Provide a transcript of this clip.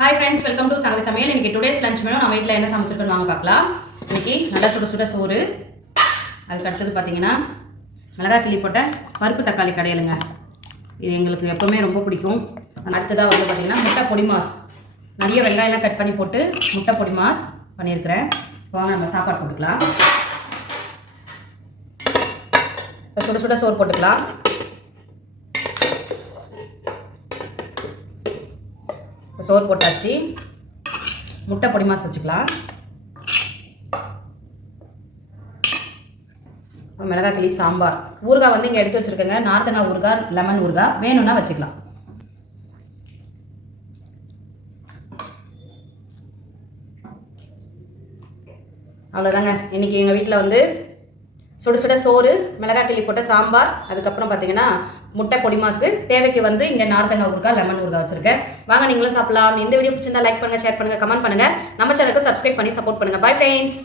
Hi friends welcome to சகல சமையல். இன்னைக்கு டுடேஸ் லஞ்ச் மெனு நம்ம வீட்டில் என்ன சமைச்சிருக்கோன்னு வாங்க பார்க்கலாம். இன்னைக்கு நல்லா சுட சுட சோறு. அதுக்கு அடுத்தது பார்த்தீங்கன்னா மிளகா கிள்ளி போட்ட பருப்பு தக்காளி கடையிலுங்க. இது எங்களுக்கு எப்போவுமே ரொம்ப பிடிக்கும். அடுத்ததாக வந்து பார்த்தீங்கன்னா முட்டை பொடி மாஸ். நிறைய வெங்காயம்லாம் கட் பண்ணி போட்டு முட்டை பொடி மாஸ் பண்ணியிருக்கிறேன். வாங்க நம்ம சாப்பாடு போட்டுக்கலாம். இப்போ சுட சுட சோறு போட்டுக்கலாம். இப்போ சோறு போட்டாச்சு. முட்டை பொடி மாசு வச்சுக்கலாம். மிளகாய் கிளி சாம்பார். ஊறுகாய் வந்து இங்கே எடுத்து வச்சுருக்கேங்க. நார்த்தங்காய் ஊறுகாய் லெமன் ஊறுகாய். வேணும்னா வச்சுக்கலாம். அவ்வளோதாங்க இன்றைக்கி எங்கள் வீட்டில் வந்து சுட சுட சோறு மிளகாய் கிள்ளி போட்ட சாம்பார் அதுக்கப்புறம் பார்த்தீங்கன்னா முட்டை பொடி மாசு. தேவைக்கு வந்து இங்கே நார்த்தங்காய் ஊறுகாய் லெமன் ஊறுகாய் வச்சிருக்கேன். வாங்க நீங்களும் சாப்பிடலாம். இந்த வீடியோ பிடிச்சிருந்தா லைக் பண்ணுங்கள் ஷேர் பண்ணுங்கள் கமெண்ட் பண்ணுங்கள் நம்ம சேனலுக்கு சப்ஸ்கிரைப் பண்ணி சப்போர்ட் பண்ணுங்கள் பை ஃப்ரெண்ட்ஸ்